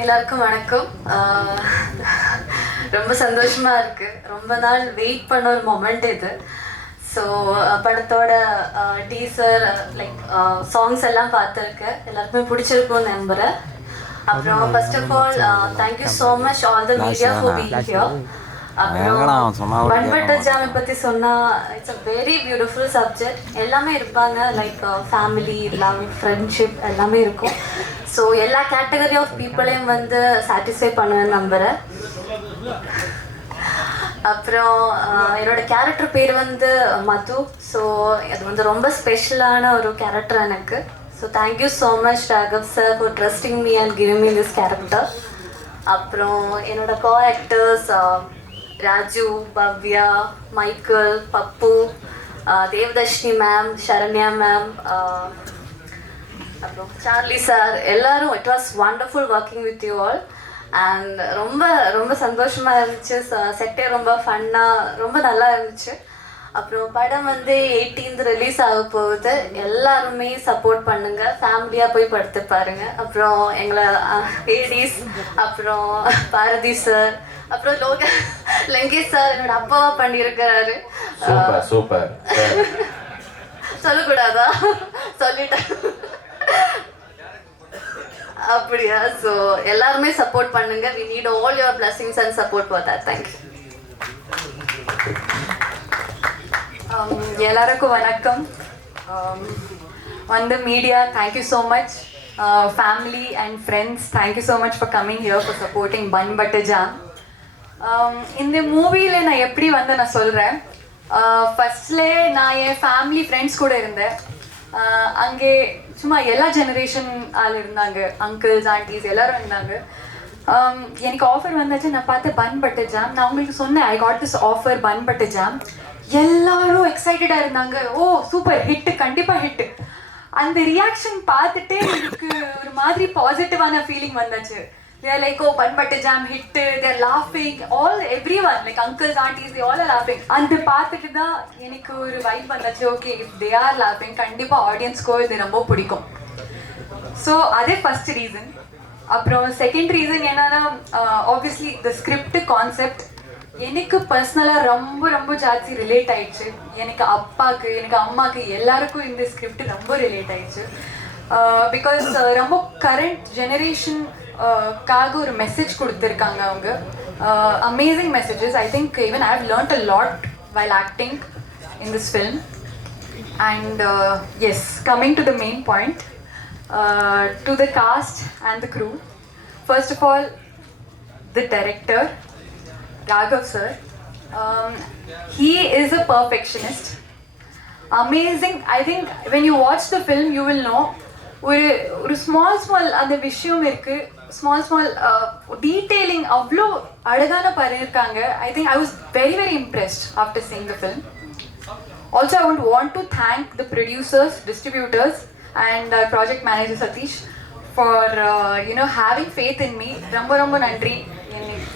எல்லாருக்கும் வணக்கம். ரொம்ப சந்தோஷமா இருக்கு. ரொம்ப நாள் வெயிட் பண்ண ஒரு மொமெண்ட் இது. ஸோ படத்தோட டீசர் லைக் சாங்ஸ் எல்லாம் பார்த்துருக்கேன். எல்லாருக்குமே பிடிச்சிருக்கும்னு நம்புகிறேன். அப்புறம் first of all thank you so much all the media for being here. அப்புறம் பண்பட்ட ஜாமை பற்றி சொன்னால் it's a very beautiful subject. எல்லாமே இருப்பாங்க, லைக் ஃபேமிலி, லவ், ஃப்ரெண்ட்ஷிப் எல்லாமே இருக்கும். ஸோ எல்லா கேட்டகரி ஆஃப் பீப்புளையும் வந்து சாட்டிஸ்ஃபை பண்ணுவேன்னு நம்புகிறேன். அப்புறம் என்னோட கேரக்டர் பேர் வந்து மது. ஸோ அது வந்து ரொம்ப ஸ்பெஷலான ஒரு கேரக்டர் எனக்கு. So thank you so much Raghav sir for trusting me and giving me this character. அப்புறம் என்னோட co actors Raju, Bhavya, Michael, Pappu, Devadarshini ma'am, Saranya ma'am, அப்புறம் சார்லி சார், எல்லாரும். It was wonderful working with you all. And ரொம்ப ரொம்ப சந்தோஷமாக இருந்துச்சு. செட்டே ரொம்ப ஃபன்னாக ரொம்ப நல்லா இருந்துச்சு. அப்புறம் படம் வந்து 18th ரிலீஸ் ஆக போகுது. எல்லாருமே சப்போர்ட் பண்ணுங்கள், ஃபேமிலியாக போய் படுத்து பாருங்கள். அப்புறம் எங்களை லேடிஸ், அப்புறம் பாரதி சார், அப்புறம் லங்கேஷ் சார் என்னோட அப்பாவா பண்ணியிருக்கிறாரு. Super super. சொல்லக்கூடாதா? சொல்லிட்டேன். அப்படியா? ஸோ எல்லாருமே சப்போர்ட் பண்ணுங்க. we need all your blessings and support for that. Thank you. எல்லாருக்கும் வணக்கம். வந்து media, thank you so much. Family and friends, thank you so much for coming here for supporting bun butter jam. இந்த மூவியில் நான் எப்படி வந்து நான் சொல்கிறேன். ஃபர்ஸ்ட்லே நான் என் ஃபேமிலி ஃப்ரெண்ட்ஸ் கூட இருந்தேன். அங்கே சும்மா எல்லா ஜெனரேஷன் ஆள் இருந்தாங்க, அங்கிள்ஸ், ஆண்டிஸ் எல்லாரும் இருந்தாங்க. எனக்கு ஆஃபர் வந்தாச்சு. நான் பார்த்து பன் பட்டர் ஜாம். நான் உங்களுக்கு சொன்னேன், I got this offer bun butter jam. எல்லாரும் எக்ஸைட்டடாக இருந்தாங்க. ஓ சூப்பர், ஹிட்டு, கண்டிப்பாக ஹிட்டு. அந்த ரியாக்ஷன் பார்த்துட்டு எனக்கு ஒரு மாதிரி பாசிட்டிவான ஃபீலிங் வந்தாச்சு. They are like, oh, Bun Butter Jam hit, they are laughing, everyone, like uncles, aunties, they all are laughing. And பார்த்துட்டு தான் எனக்கு ஒரு வைப் வந்தாச்சு. Okay, if they are laughing, கண்டிப்பாக ஆடியன்ஸ்க்கோ இது ரொம்ப பிடிக்கும். ஸோ அதே ஃபர்ஸ்ட் ரீசன். அப்புறம் செகண்ட் ரீசன் என்னன்னா, ஆப்வியஸ்லி த ஸ்கிரிப்ட் கான்செப்ட் எனக்கு பர்சனலாக ரொம்ப ரொம்ப ஜாஸ்தி ரிலேட் ஆயிடுச்சு. எனக்கு அப்பாவுக்கு, எனக்கு அம்மாவுக்கு, எல்லாருக்கும் இந்த ஸ்கிரிப்ட் ரொம்ப ரிலேட் ஆயிடுச்சு. பிகாஸ் ரொம்ப கரண்ட் ஜெனரேஷன் காக ஒரு மெசேஜ் கொடுத்துருக்காங்க அவங்க. Amazing messages. I think even I have learned a lot while acting in this film. And yes, coming to the main point, to the cast and the crew. First of all, the director Raghav sir, he is a perfectionist. Amazing. I think when you watch the film you will know ஒரு small அந்த விஷயம் இருக்கு. Small detailing அவ்வளோ அழகான பண்ணியிருக்காங்க. I think I was very very impressed after seeing the film. Also I want to thank the producers, distributors and project manager Sathish for having faith in me. ரொம்ப ரொம்ப நன்றி.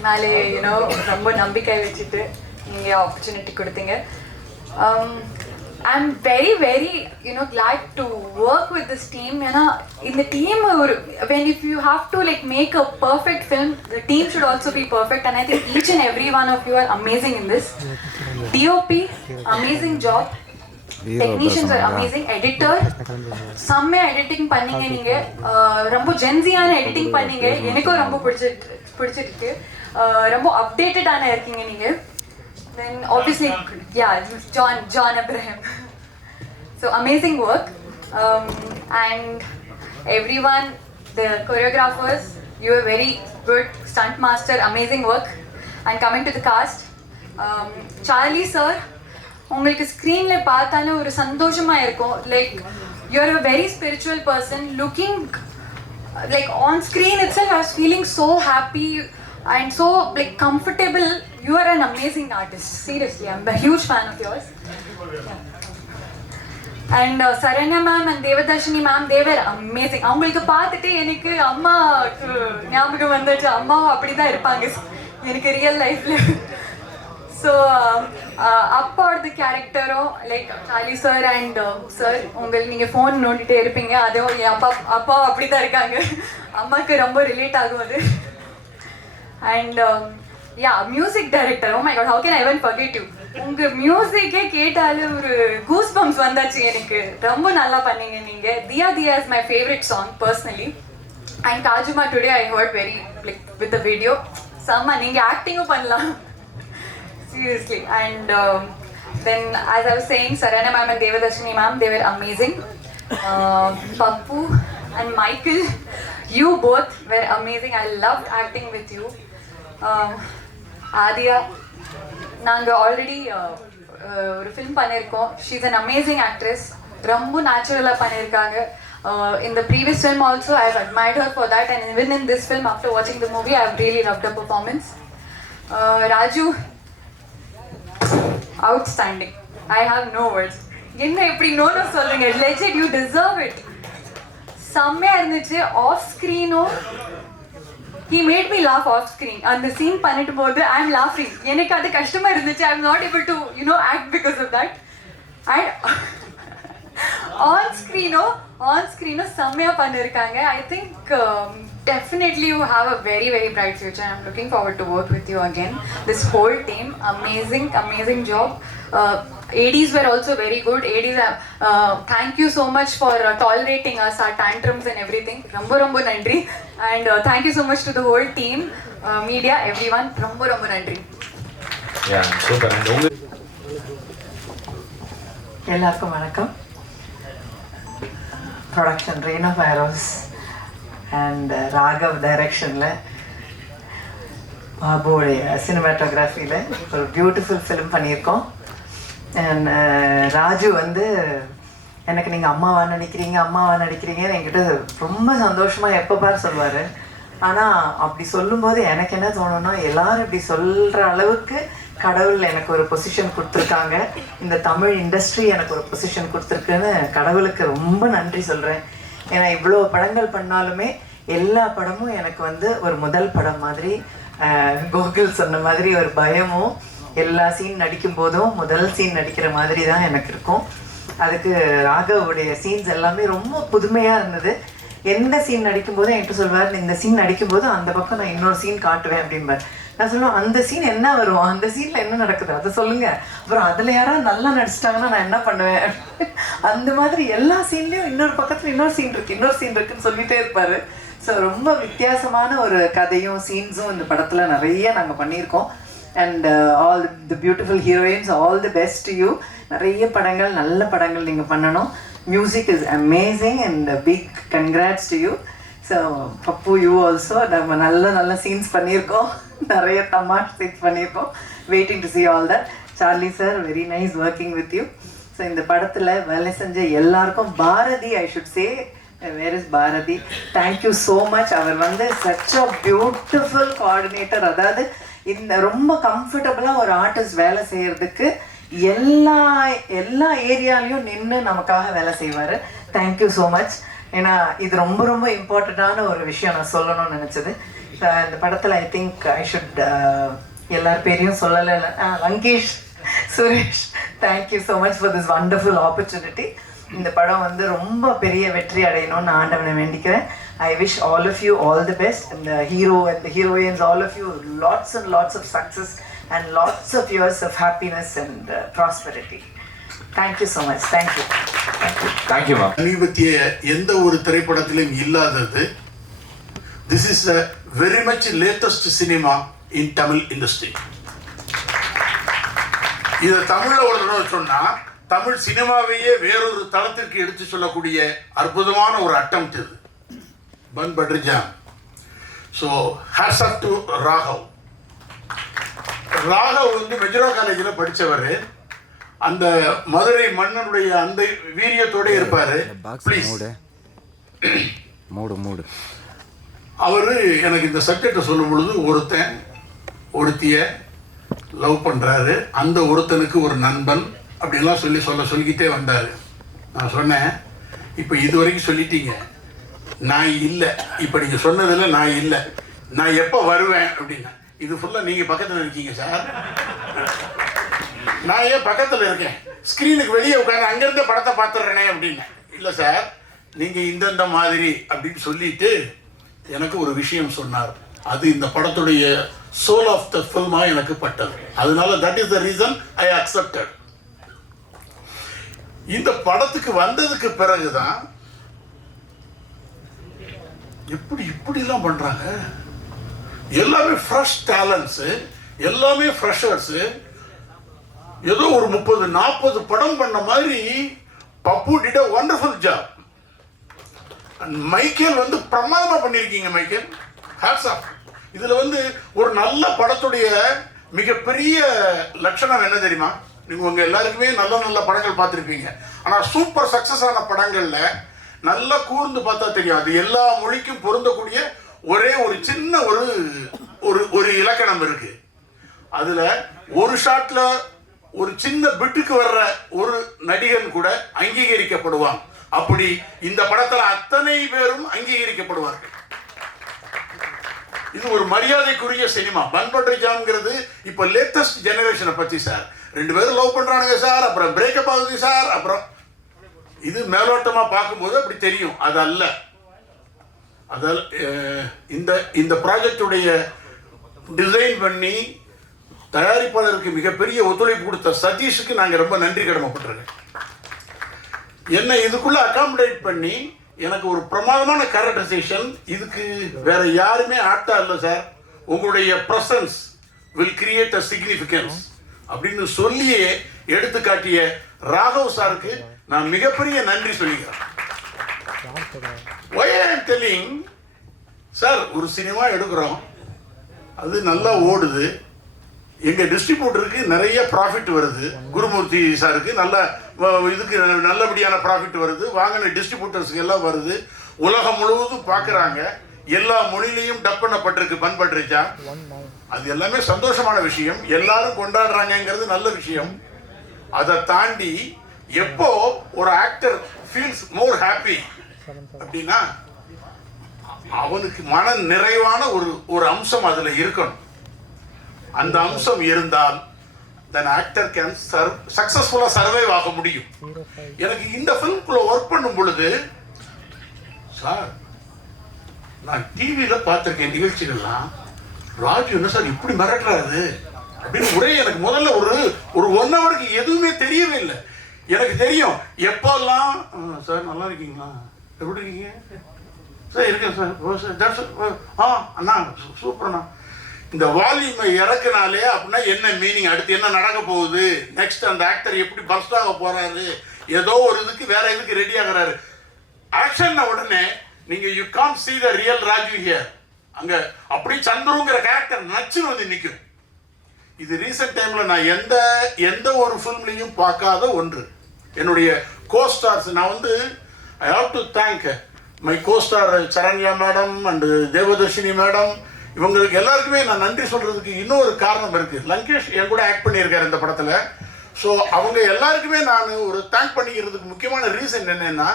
மேலே ரொம்ப நம்பிக்கை வச்சுட்டு நீங்கள் ஆப்பர்ச்சுனிட்டி கொடுத்தீங்க. I'm very very glad to work with this team. ஏன்னா இந்த team when if you have to like make a perfect film, the team should also be perfect, and I think each and every one of you are amazing in this. DOP, amazing job. Technicians are amazing. Editor, செம்ம editing பண்ணீங்க. நீங்க ரொம்ப ஜென்சியான editing பண்ணீங்க. எனக்கும் ரொம்ப பிடிச்சிருக்கு. ரொம்ப அப்டேட்டடான இருக்கீங்க நீங்க. Then obviously, yeah, John Abraham. So amazing work. And everyone, the choreographers, you are very good. Stunt master, amazing work. And coming to the cast, Charlie sir, உங்களுக்கு ஸ்க்ரீன்ல பார்த்தாலே ஒரு சந்தோஷமா இருக்கும். Like you are a very spiritual person. Looking like on screen itself, I was feeling so happy and so like comfortable. You are an amazing artist. Seriously, I'm a huge fan of yours. Yeah. And Saranya ma'am and Devadarshini ma'am, they were amazing. அவங்களுக்கு பார்த்துட்டு எனக்கு அம்மா ஞாபகம் வந்துச்சு. அம்மாவும் அப்படி தான் இருப்பாங்க எனக்கு ரியல் லைஃப்ல. ஸோ அப்பாவோட கேரக்டரும் like Charlie sir and sir நீங்கள் ஃபோன் நோண்டிகிட்டே இருப்பீங்க. அதுவும் என் அப்பா அப்படி தான் இருக்காங்க. அம்மாவுக்கு ரொம்ப ரிலேட் ஆகும் அது. And music director, oh my God, how can I even forget you. உங்கள் மியூசிக்கே கேட்டாலே ஒரு கூஸ் பம்ப்ஸ் வந்தாச்சு எனக்கு. ரொம்ப நல்லா பண்ணீங்க நீங்கள். Diya Diya is my favourite song personally. And காஜுமா today I heard very like with the video செம்ம. நீங்கள் ஆக்டிங்கும் பண்ணலாம் seriously. And then as I was saying, Sarana ma'am and Devadarshini ma'am, they were amazing. Pappu and Michael, you both were amazing. I loved acting with you. Adya, நாங்க already ஒரு film பண்ணியிருக்கோம். She is an amazing actress. ரொம்ப நேச்சுரலாக பண்ணியிருக்காங்க. In the previous film also I have admired her for that, and even in this film after watching the movie I have really loved her performance. Raju, outstanding. I have no words. என்ன இப்படி நோன்னு சொல்லுங்க. Legend, you deserve it. செம்மையா இருந்துச்சு. Off ஸ்க்ரீனும் he made me laugh off screen. அந்த scene பண்ணிட்டு போது I am laughing. எனக்கு அது கஷ்டமா இருந்துச்சு. I am not able to act because of that. And on screen செம்மையா பண்ணிருக்காங்க. I think definitely you have a very very bright future. I'm looking forward to work with you again. This whole team, amazing job. ADs were also very good. ADs, thank you so much for tolerating us, our tantrums and everything. Romba nandri. And thank you so much to the whole team, media, everyone. Romba nandri. Yeah, super. எல்லாருக்கும் வணக்கம். Production rain of arrows and Raghav டைரக்ஷனில் பாபுடைய சினிமாட்டோகிராஃபியில் ஒரு beautiful film பண்ணியிருக்கோம். And Raju வந்து எனக்கு நீங்கள் அம்மாவா நடிக்கிறீங்கன்னு என்கிட்ட ரொம்ப சந்தோஷமாக எப்போ பார் சொல்லுவார். ஆனால் அப்படி சொல்லும்போது எனக்கு என்ன தோணுன்னா, எல்லாரும் இப்படி சொல்கிற அளவுக்கு கடவுள் எனக்கு ஒரு பொசிஷன் கொடுத்துருக்காங்க, இந்த தமிழ் இண்டஸ்ட்ரி எனக்கு ஒரு பொசிஷன் கொடுத்துருக்குன்னு கடவுளுக்கு ரொம்ப நன்றி சொல்கிறேன். ஏன்னா இவ்வளோ படங்கள் பண்ணாலுமே எல்லா படமும் எனக்கு வந்து ஒரு முதல் படம் மாதிரி, கோகுல் சொன்ன மாதிரி ஒரு பயமும், எல்லா சீன் நடிக்கும் போதும் முதல் சீன் நடிக்கிற மாதிரி தான் எனக்கு இருக்கும். அதுக்கு ராகவுடைய சீன்ஸ் எல்லாமே ரொம்ப புதுமையாக இருந்தது. எந்த சீன் நடிக்கும்போதும் என்கிட்ட சொல்வார், இந்த சீன் நடிக்கும்போது அந்த பக்கம் நான் இன்னொரு சீன் காட்டுவேன் அப்படின்பார். நான் சொல்லுவேன், அந்த சீன் என்ன வரும், அந்த சீனில் என்ன நடக்குது அதை சொல்லுங்கள், அப்புறம் அதில் யாராவது நல்லா நடிச்சிட்டாங்கன்னா நான் என்ன பண்ணுவேன். அந்த மாதிரி எல்லா சீன்லேயும் இன்னொரு பக்கத்தில் இன்னொரு சீன் இருக்குன்னு சொல்லிகிட்டே இருப்பார். ஸோ ரொம்ப வித்தியாசமான ஒரு கதையும் சீன்ஸும் இந்த படத்தில் நிறைய நாங்கள் பண்ணியிருக்கோம். And all the beautiful heroines, all the best to you. நிறைய படங்கள், நல்ல படங்கள் நீங்கள் பண்ணணும். Music is amazing and big congrats to you. So Pappu, you also. நம்ம நல்ல சீன்ஸ் பண்ணியிருக்கோம், நிறைய தமாஷ் சீன்ஸ் பண்ணியிருக்கோம். Waiting to see all that. Charlie sir, very nice working with you. So இந்த படத்தில் வேலை செஞ்ச எல்லாருக்கும், Bharathi, I should say, where is Bharathi, thank you so much. அவர் வந்து சச் அ பியூட்டிஃபுல் கோஆர்டினேட்டர். அதாவது இந்த ரொம்ப கம்ஃபர்டபுளாக ஒரு ஆர்டிஸ்ட் வேலை செய்கிறதுக்கு எல்லா ஏரியாலையும் நின்று நமக்காக வேலை செய்வார். Thank you so much. ஏன்னா இது ரொம்ப இம்பார்ட்டண்ட்டான ஒரு விஷயம் நான் சொல்லணும்னு நினச்சது. இந்த படத்தில் ஐ திங்க் ஐ ஷுட் எல்லார் பேரையும் சொல்லலை. Lankesh, Suresh, thank you so much for this wonderful opportunity. இந்த படம் வந்து ரொம்ப பெரிய வெற்றி அடையணும்னு ஆண்டவனை வேண்டிக்கிறேன். I wish all of you all the best, and the hero and the heroines, all of you, lots and lots of success and lots of years of happiness and prosperity. Thank you so much. Thank you. Thank you, ma'am. சமீபத்திய எந்த ஒரு திரைப்படத்திலும் இல்லாதது. This is a very much latest cinema in Tamil industry. இதை தமிழில் ஒரு தடவை சொன்னால் தமிழ் சினிமாவையே வேறொரு தளத்திற்கு எடுத்து சொல்லக்கூடிய அற்புதமான ஒரு அட்டெம்ப்ட் இது. Bun butter jam. So hats off to Raghav. Raghav வந்து மெஜ்ரா காலேஜில் படித்தவர். அந்த மதுரை மன்னனுடைய அந்த வீரியத்தோட இருப்பார். ப்ளீஸ் மூடு. அவர் எனக்கு இந்த சப்ஜெக்டை சொல்லும் பொழுது ஒருத்திய லவ் பண்ணுறாரு, அந்த ஒருத்தனுக்கு ஒரு நண்பன் அப்படின்லாம் சொல்லிக்கிட்டே வந்தார். நான் சொன்னேன், இப்போ இது வரைக்கும் சொல்லிட்டீங்க, நான் இல்லை, இப்போ நீங்கள் சொன்னதில் நான் இல்லை, நான் எப்போ வருவேன் அப்படின்னா, இது ஃபுல்லாக நீங்கள் பக்கத்தில் இருக்கீங்க சார். நான் ஏன் பக்கத்தில் இருக்கேன், ஸ்க்ரீனுக்கு வெளியே உட்காந்து அங்கேருந்தே படத்தை பார்த்துடுறேனே அப்படின்னு. இல்லை சார், நீங்கள் இந்தந்த மாதிரி அப்படின்னு சொல்லிட்டு எனக்கு ஒரு விஷயம் சொன்னார். அது இந்த படத்துடைய சோல் ஆஃப் த ஃபில்மாக எனக்கு பட்டது. அதனால that is the reason I accepted. இந்த படத்துக்கு வந்ததுக்கு பிறகுதான் இப்படிலாம் பண்றாங்க. எல்லாமே ஃப்ரெஷ் டேலண்ட்ஸு, எல்லாமே ஃப்ரெஷர்ஸு. ஏதோ ஒரு 30-40 படம் பண்ண மாதிரி Pappu did a wonderful job. Michael வந்து பிரமாதமா பண்ணியிருக்கீங்க மைக்கேல், ஹேட்ஸ் ஆஃப். இதுல வந்து ஒரு நல்ல படத்துடைய மிகப்பெரிய லட்சணம் என்ன தெரியுமா? நீங்க உங்க எல்லாருக்குமே நல்ல நல்ல படங்கள் பார்த்துருப்பீங்க. ஆனா சூப்பர் சக்சஸ் ஆன படங்கள்ல நல்லா கூர்ந்து பார்த்தா தெரியும், அது எல்லா மொழிக்கும் பொருந்தக்கூடிய ஒரே ஒரு சின்ன ஒரு இலக்கணம் இருக்கு. அதுல ஒரு ஷாட்ல ஒரு சின்ன பிட்டுக்கு வர்ற ஒரு நடிகன் கூட அங்கீகரிக்கப்படுவான். அப்படி இந்த படத்துல அத்தனை பேரும் அங்கீகரிக்கப்படுவார்கள். இது ஒரு மரியாதைக்குரிய சினிமா. பன்பட்டஜாம்ங்கிறது இப்ப லேட்டஸ்ட் ஜெனரேஷனை பத்தி சார். 2 பேரும் லவ் பண்றானுங்க சார், அப்புறம் பிரேக்கப் ஆகுது சார், அப்புறம் இது மேலோட்டமா பார்க்கும்போது அப்படி தெரியும். அது அல்ல. அதால் இந்த ப்ராஜெக்டுடைய டிசைன் பண்ணி தயாரிப்பாளருக்கு மிகப்பெரிய ஒத்துழைப்பு கொடுத்த சதீஷுக்கு நாங்கள் ரொம்ப நன்றி கடமைப்பட்டிருக்கேன். என்னை இதுக்குள்ள அகாமடேட் பண்ணி எனக்கு ஒரு பிரமாதமான கேரக்டரைசேஷன், இதுக்கு வேற யாருமே ஆப்டா இல்லை சார், உங்களுடைய presence will create a significance அப்படின்னு சொல்லியே எடுத்து காட்டிய ராகவ் சாருக்கு நான் மிகப்பெரிய நன்றி சொல்லிக்கிறேன். Why I am telling, sir, ஒரு சினிமா எடுக்கிறோம், அது நல்லா ஓடுது, எங்கள் டிஸ்ட்ரிபியூட்டருக்கு நிறைய ப்ராஃபிட் வருது, குருமூர்த்தி சாருக்கு நல்ல இதுக்கு நல்லபடியான ப்ராஃபிட் வருது, வாங்கின டிஸ்ட்ரிபியூட்டர்ஸுக்கு எல்லாம் வருது, உலகம் முழுவதும் பார்க்குறாங்க, எல்லா மொழியிலையும் டப் பண்ணப்பட்டிருக்கு பண்பட்டுருச்சா. அது எல்லாமே சந்தோஷமான விஷயம், எல்லாரும் கொண்டாடுறாங்கிறது நல்ல விஷயம். அதை தாண்டி எப்போ ஒரு ஆக்டர் ஃபீல்ஸ் மோர் ஹாப்பி அப்படின்னா அவனுக்கு மன நிறைவான ஒரு அம்சம் அதுல இருக்கணும். அந்த அம்சம் இருந்தால் then actor can சக்சஸ்ஃபுல்லா சர்வைவ் ஆக முடியும். எனக்கு இந்த ஃபிலிம்குள்ள ஒர்க் பண்ணும் பொழுது சார், நான் டிவியில பார்த்திருக்கேன் நிகழ்ச்சிகள்லாம், ராஜு என்ன சார் இப்படி மிரட்டுறாரு அப்படின்னு ஒரே எனக்கு முதல்ல ஒரு 1 ஹவருக்கு எதுவுமே தெரியவே இல்லை. எனக்கு தெரியும் எப்பெல்லாம் சார் நல்லா இருக்கீங்களா, எப்படி இருக்கீங்க சார், இருக்கேன் சார், ஓ சார், அண்ணா சூப்பர்ண்ணா. இந்த வால்யூமை இறக்குனாலே அப்படின்னா என்ன மீனிங், அடுத்து என்ன நடக்க போகுது, நெக்ஸ்ட் அந்த ஆக்டர் எப்படி பஸ்ட் ஆக போறாரு, ஏதோ ஒரு இதுக்கு வேற இதுக்கு ரெடி ஆகுறாரு. ஆக்ஷன் உடனே நீங்க you can't see the real Raju here. அங்க அப்படி சந்துருங்கிற கேரக்டர் நச்சுன்னு வந்து நிற்கும். இது ரீசெண்ட் டைம்ல நான் எந்த ஒரு ஃபிலிம்லையும் பார்க்காத ஒன்று. என்னுடைய கோஸ்டார்ஸ் நான் வந்து I have to thank my costar Saranya madam and Devadarshini madam. இவங்களுக்கு எல்லாருக்குமே நான் நன்றி சொல்றதுக்கு இன்னொரு காரணம் இருக்கு. லங்கேஷ் என் கூட ஆக்ட் பண்ணியிருக்காரு இந்த படத்துல. ஸோ அவங்க எல்லாருக்குமே நான் ஒரு தேங்க் பண்ணிக்கிறதுக்கு முக்கியமான ரீசன் என்னன்னா,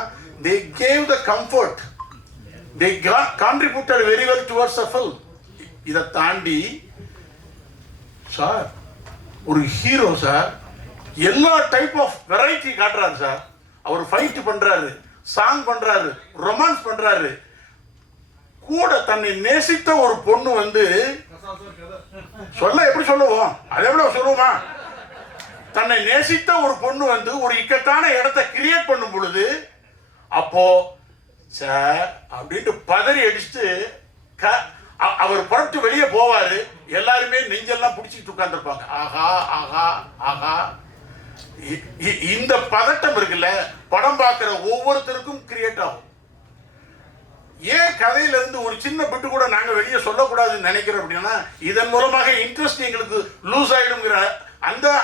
they gave the comfort, they contributed very well towards the film. இதை தாண்டி சார் ஒரு ஹீரோ சார் எல்லா டைப் ஆஃப் வெரைட்டி காட்டுறாரு சார். அவர் ஃபைட் பண்றாரு, சாங் பண்றாரு, ரொமான்ஸ் பண்றாரு. கூட தன்னை நேசித்த ஒரு பொண்ணு வந்து சொல்ல எப்படி சொல்லுவோம், அதை எவ்வளவு சொல்லுவோமா, தன்னை நேசித்த ஒரு பொண்ணு வந்து ஒரு இக்கட்டான இடத்தை கிரியேட் பண்ணும் பொழுது அப்போ சார் அப்படின்ட்டு பதறி அடிச்சுட்டு அவர் புறப்பட்டு வெளியே போவாரு. எல்லாருமே நெஞ்செல்லாம் பிடிச்சிட்டு உட்கார்ந்துருப்பாங்க. ஆஹா ஆஹா ஆஹா. இந்த பதட்டம் இருக்குல்ல, படம் பார்க்கிற ஒவ்வொருத்தருக்கும் கிரியேட் ஆகும். ஏன் கதையில இருந்து ஒரு சின்ன பிட்டு கூட நாங்க வெளியே சொல்லக்கூடாதுன்னு நினைக்கிறோம் அப்படின்னா, இதன் மூலமாக இன்ட்ரெஸ்ட் எங்களுக்கு லூஸ் ஆயிடுங்கிற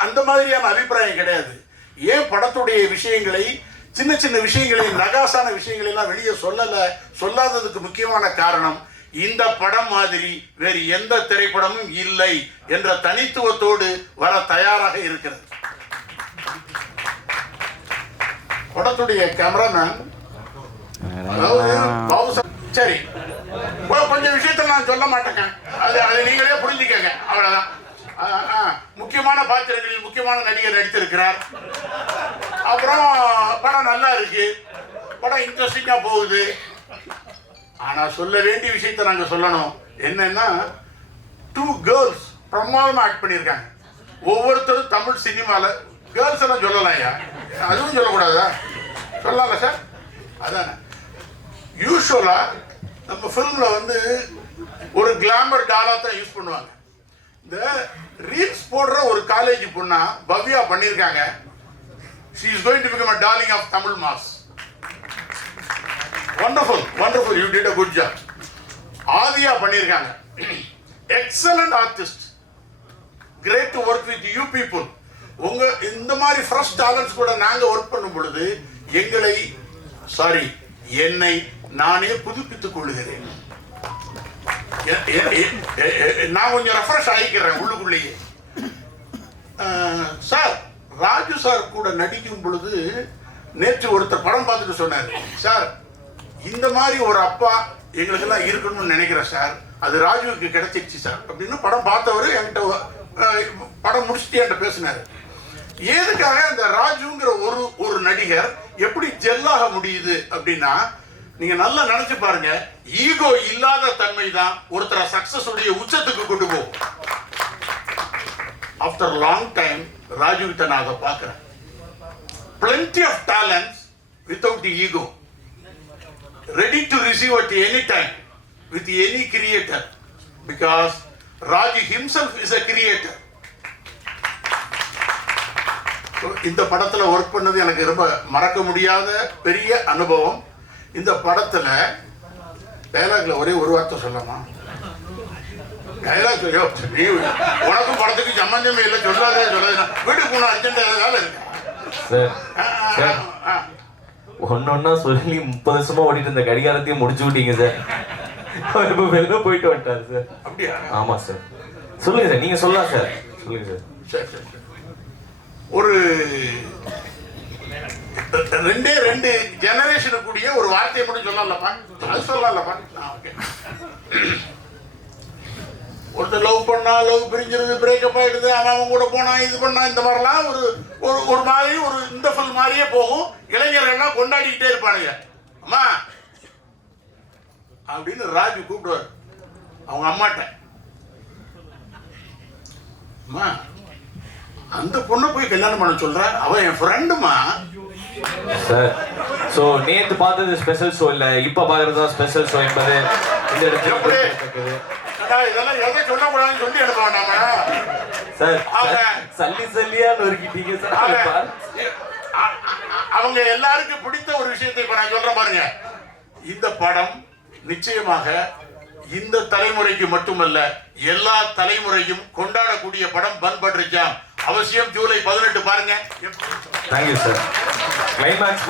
அந்த மாதிரியான அபிப்பிராயம் கிடையாது. ஏன் படத்துடைய விஷயங்களை, சின்ன சின்ன விஷயங்களை, நகாசான விஷயங்களை எல்லாம் வெளியே சொல்லாததுக்கு முக்கியமான காரணம், இந்த படம் மாதிரி வேறு எந்த திரைப்படமும் இல்லை என்ற தனித்துவத்தோடு வர தயாராக இருக்கிறது. படத்துடைய கேமராமேன் சரி, கொஞ்சம் விஷயத்த நான் சொல்ல மாட்டேங்க, அது நீங்களே புரிஞ்சுக்கங்க, அவ்வளவுதான். முக்கியமான பாத்திரங்களில் முக்கியமான நடிகர் நடித்திருக்கிறார். அப்புறம் படம் நல்லா இருக்கு, படம் இன்ட்ரெஸ்டிங்கா போகுது. ஆனா சொல்ல வேண்டிய விஷயத்தை நாங்க சொல்லணும். என்னன்னா 2 கேர்ள்ஸ் பிரமாதமா ஆக்ட் பண்ணியிருக்காங்க. ஒவ்வொருத்தரும் தமிழ் சினிமால கேர்ள்ஸ் எல்லாம் சொல்லலாம்யா, அதுவும் சொல்லக்கூடாதா? சொல்லலாம்ல சார்? அதானே யூஸ்வலா நம்ம ஃபிலிம்ல வந்து ஒரு கிளாமர் டாலா தான் யூஸ் பண்ணுவாங்க. இந்த ரீல்ஸ் போடுற ஒரு காலேஜ் பொண்ணா பவ்யா பண்ணியிருக்காங்க. she is going to become a darling of Tamil mass. wonderful, wonderful, you did a good job. ஆதியா பண்ணியிருக்காங்க. excellent artist, great to work with you people. உங்க இந்த மாதிரி ஃப்ரெஷ் டேலண்ட்ஸ் கூட நாங்க ஒர்க் பண்ணும் பொழுது என்னை நானே புதுப்பித்துக் கொள்கிறேன். நான் கொஞ்சம் ரெஃப்ரெஷ் ஆகிக்கிறேன் உள்ளுக்குள்ளேயே. சார், ராஜு சார் கூட நடிக்கும் பொழுது நேற்று ஒருத்தர் படம் பார்த்துட்டு சொன்னார், சார் இந்த மாதிரி ஒரு அப்பா எங்களுக்கெல்லாம் இருக்கணும்னு நினைக்கிறேன் சார், அது ராஜுவுக்கு கிடைச்சிருச்சு சார் அப்படின்னு படம் பார்த்தவர் என்கிட்ட படம் முடிச்சுட்டு என்கிட்ட பேசினார். எதுக்காக அந்த ராஜுங்கிற ஒரு நடிகர் எப்படி ஜெல்லாக முடியுது அப்படின்னா, நீங்க நல்லா நினைச்சு பாருங்க, ஈகோ இல்லாத தன்மை தான் ஒருத்தர சக்சஸ் உடைய உச்சத்துக்கு கொண்டு போகும். ஆஃப்டர் லாங் டைம் ராஜு கிட்ட நான் அதை பார்க்கிறேன். plenty of talents without the ego, ready to receive at any time with any creator, because Raju himself is a creator. இந்த படத்துல ஒர்க் பண்ணது எனக்கு ரொம்ப மறக்க முடியாத பெரிய அனுபவம். இந்த படத்துல டைலாக்ல ஒரே ஒரு வார்த்தை சொல்லலாமா? டைலாக் நீ உனக்கும் படத்துக்கு சம்பந்தமே இல்லை, சொல்லாதே சொல்லாது, வீட்டுக்கு போன அர்ஜென்ட் வேலை இருக்கு. ஒன்னொன்னா சொல்லி 30 வருஷமா ஓடிட்டு இருந்த கடிகாரத்தையும் முடிச்சு விட்டீங்க சார். அவர் இப்போ வெளில போயிட்டு வந்துட்டாரு சார். அப்படியா? ஆமா சார். சொல்லுங்க சார், நீங்க சொல்லலாம் சார், சொல்லுங்க சார். சரி சரி. ஒரு 2 ஜெனரேஷனுக்கு கூடிய ஒரு வார்த்தையை மட்டும் சொல்லலாம்லப்பா, அது சொல்லலாம்லப்பா. ஓகே. ஒருத்தர் லவ் பண்ணா, லவ் பிரிஞ்சிருது, பிரேக்கப் ஆயிடுது, அவன் கூட போனா, இது பண்ணா, இந்த மாதிரிலாம் ஒரு மாதிரி இந்த ஃபில் மாதிரியே போகும். இளைஞர்கள்லாம் கொண்டாடிக்கிட்டே இருப்பானுங்க. அம்மா அப்படின்னு ராஜு கூப்பிடுவார் அவங்க அம்மாட்ட. அம்மா அந்த பொண்ணை போய் கல்யாணம் பண்ண சொல்ற, அவன் என் ஃப்ரெண்டுமா. சார், சோ நேத்து பார்த்தது ஸ்பெஷல் ஷோ இல்ல, இப்ப பாக்குறது தான் ஸ்பெஷல் ஷோ என்பது இந்த இடத்துல இதெல்லாம் எதை சொல்லக்கூடாதுன்னு சொல்லி எடுக்க வேண்டாமா சார்? சல்லியா நொறுக்கிட்டீங்க சார். அவங்க எல்லாருக்கும் பிடித்த ஒரு விஷயத்தை இப்ப நான் சொல்றேன் பாருங்க. இந்த படம் நிச்சயமாக இந்த தலைமுறைக்கு மட்டுமல்ல, எல்லா தலைமுறையும் கொண்டாடக்கூடிய படம் பன் பட்டர் ஜாம். அவசியம் ஜூலை 18 பாருங்க. Thank you sir. கிளைமாக்ஸ்